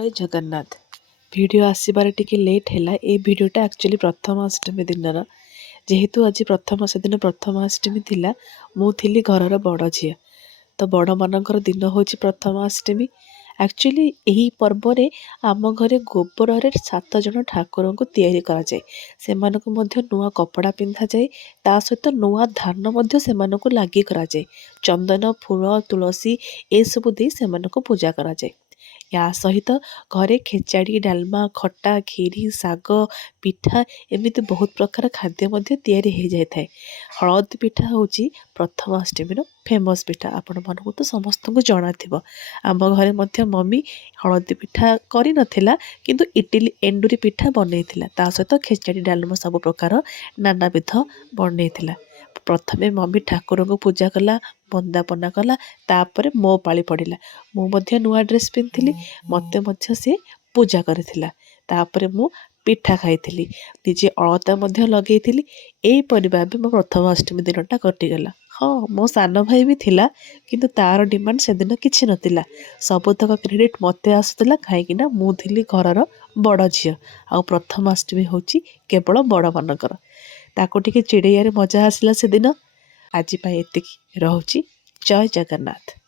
जय जगन्नाथ। वीडियो आसबार टिके लेट है। ये भिडटा एक्चुअली प्रथमाष्टमी दिन जेहेतु आज प्रथम से दिन प्रथमाष्टमी थिला मु थिली घरर बड़ झी तो बड़ मानकर दिन हूँ प्रथमाष्टमी। एक्चुअली यही पर्व रे आम घरे गोबर रे 7 जन ठाकुर को तैयारी करा जाए। से मानको मध्य नुआ कपड़ा पिंधा जाए ता सहित नुआ धान मध्य से मानको लागी करा जाए। चंदन फूल तुलसी ए सबु दे से मानको पूजा करा जाए। या सहित घरे खेचाड़ी डालमा खट्टा खीरी साग पिठा एमती बहुत प्रकार खाद्य मध्य तैयारी हो जाए था। हलदी पिठा हूँ प्रथमाष्टमी फेमस पिठा आपण मानू तो समस्त को जना थिबो। आम घरे मध्य मम्मी हलदी पिठा करी नथिला किंतु इटिली एंडुरी पिठा बनैथिला ता सहित खेचाड़ी डालमा सब प्रकार नानाविध बनैथिला। प्रथमे मम्मी ठाकुर को पूजा कला बंदापना कला तापर मो पाली पड़िला। मु मध्य नुआ ड्रेस पिंधिली मते मध्य से पूजा करथिला। तापर मु पिठा खाइथिली निजे अलता मध्य लगेइथिली। एई परिबा भी मो प्रथमाष्टमी दिनटा कटिगला। हाँ मो सान भाई भी थिला किंतु तार डिमांड से दिन किछि नथिला। सबतक क्रेडिट मते आसुतला काहेकि मु थिली घरर बड़ झियो आ प्रथमाष्टमी होची केवल बड़ मानकर। ताको टिके चिड़ैया मजा आसला से दिन। आज एतिकी रहुची। जय जगन्नाथ।